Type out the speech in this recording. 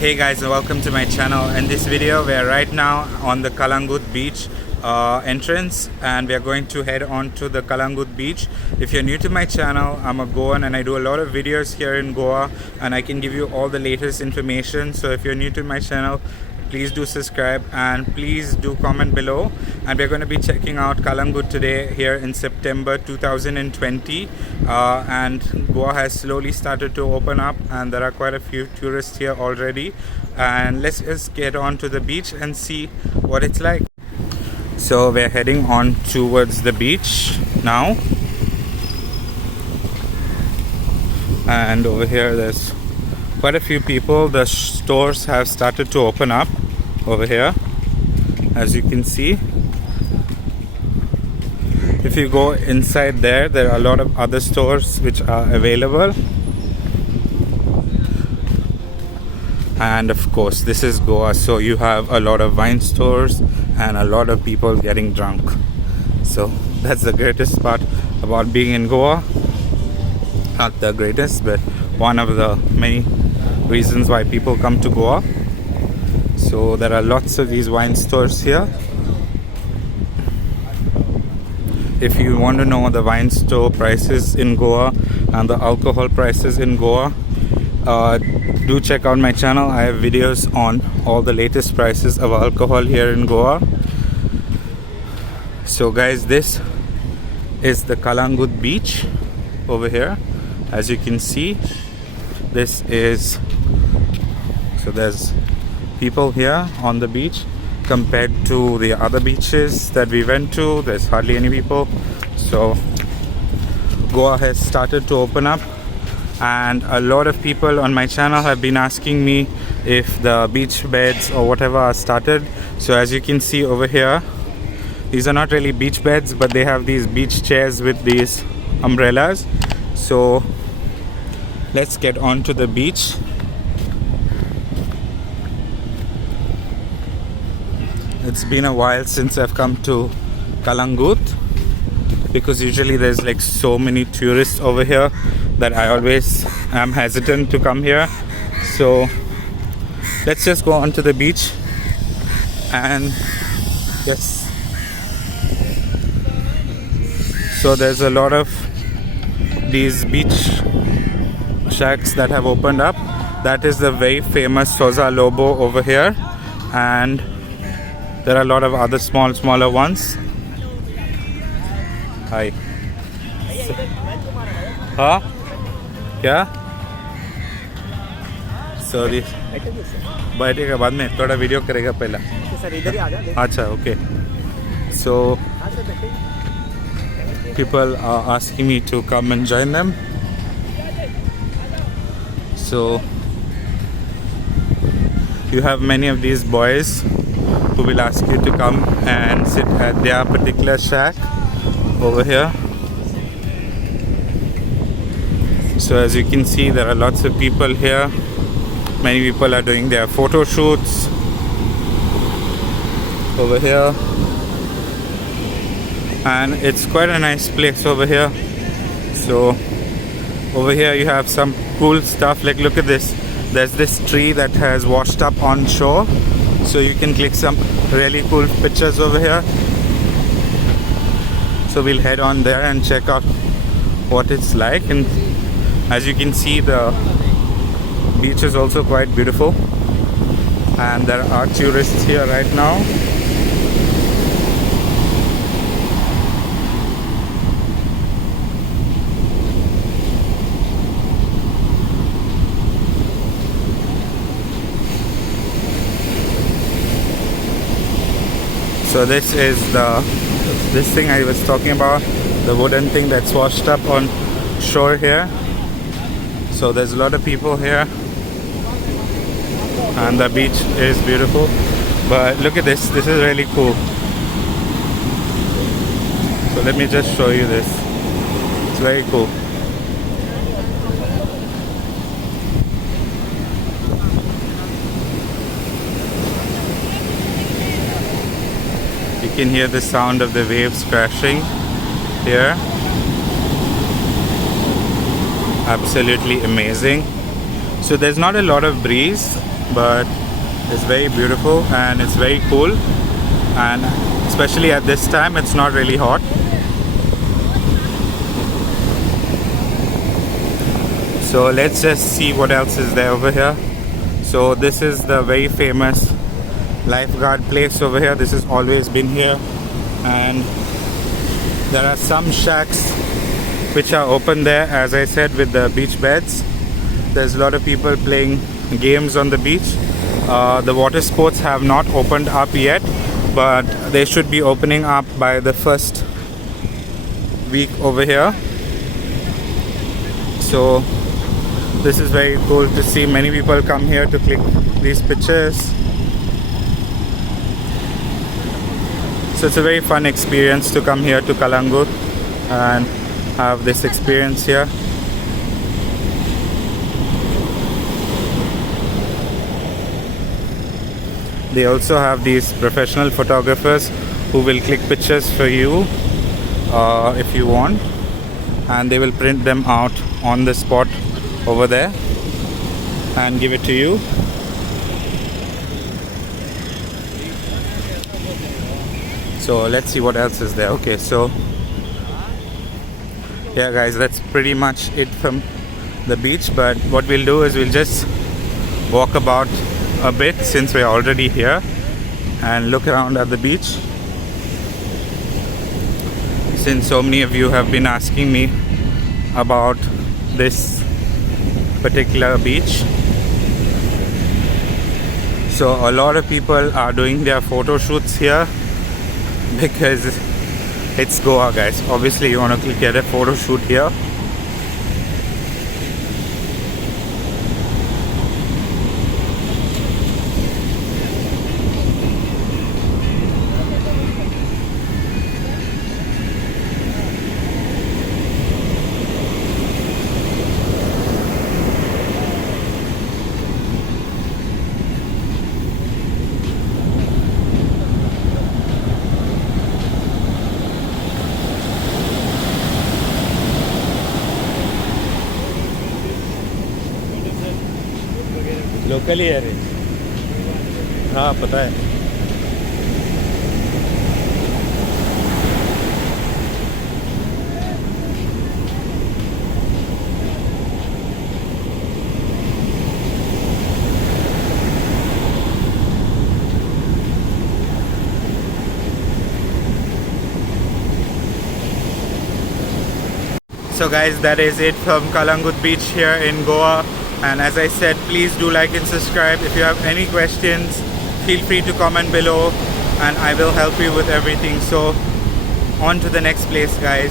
Hey guys, and welcome to my channel. In this video we are right now on the Calangute beach entrance, and we are going to head on to the Calangute beach. If you're new to my channel, I'm a Goan and I do a lot of videos here in Goa, and I can give you all the latest information. So if you're new to my channel, please do subscribe and please do comment below. And we're going to be checking out Calangute today here in September 2020, and Goa has slowly started to open up and there are quite a few tourists here already. And let's just get on to the beach and see what it's like. So we're heading on towards the beach now, and over here there's quite a few people. The stores have started to open up over here, as you can see. If you go inside there are a lot of other stores which are available, and of course this is Goa, so you have a lot of wine stores and a lot of people getting drunk. So that's the greatest part about being in Goa. Not the greatest, but one of the many reasons why people come to Goa. So there are lots of these wine stores here. If you want to know the wine store prices in Goa and the alcohol prices in Goa, do check out my channel. I have videos on all the latest prices of alcohol here in Goa. So guys, this is the Calangute beach over here. As you can see, this is, so there's people here on the beach. Compared to the other beaches that we went to, there's hardly any people. So Goa has started to open up, and a lot of people on my channel have been asking me if the beach beds or whatever are started. So as you can see over here, these are not really beach beds, but they have these beach chairs with these umbrellas. So let's get on to the beach. It's been a while since I've come to Calangute, because usually there's like so many tourists over here that I always am hesitant to come here. So let's just go onto the beach. And yes, so there's a lot of these beach shacks that have opened up. That is the very famous Soza Lobo over here, and there are a lot of other smaller ones. Hi. हाँ क्या? Sorry. बैठेगा बाद में, थोड़ा video करेगा पहला. अच्छा, okay. So people are asking me to come and join them. So you have many of these boys who will ask you to come and sit at their particular shack over here. So as you can see, there are lots of people here. Many people are doing their photo shoots over here, and it's quite a nice place over here. So over here you have some cool stuff, like look at this. There's this tree that has washed up on shore, so you can click some really cool pictures over here. So we'll head on there and check out what it's like. And as you can see, the beach is also quite beautiful, and there are tourists here right now. So this is this thing I was talking about, the wooden thing that's washed up on shore here. So there's a lot of people here, and the beach is beautiful. But look at this is really cool. So let me just show you this. It's very cool. You can hear the sound of the waves crashing here. Absolutely amazing. So there's not a lot of breeze, but it's very beautiful and it's very cool, and especially at this time it's not really hot. So let's just see what else is there over here. So this is the very famous lifeguard place over here. This has always been here, and there are some shacks which are open there, as I said, with the beach beds. There's a lot of people playing games on the beach. The water sports have not opened up yet, but they should be opening up by the first week over here. So this is very cool to see. Many people come here to click these pictures. So it's a very fun experience to come here to Calangute and have this experience here. They also have these professional photographers who will click pictures for you if you want, and they will print them out on the spot over there and give it to you. So let's see what else is there. Okay, so yeah guys, that's pretty much it from the beach, but what we'll do is we'll just walk about a bit since we're already here and look around at the beach, since so many of you have been asking me about this particular beach. So a lot of people are doing their photo shoots here because it's Goa, guys. Obviously you want to get a photo shoot here. Local ही है रे, हाँ पता है. So guys, that is it from Calangute beach here in Goa. And as I said, please do like and subscribe. If you have any questions, feel free to comment below and I will help you with everything. So on to the next place, guys.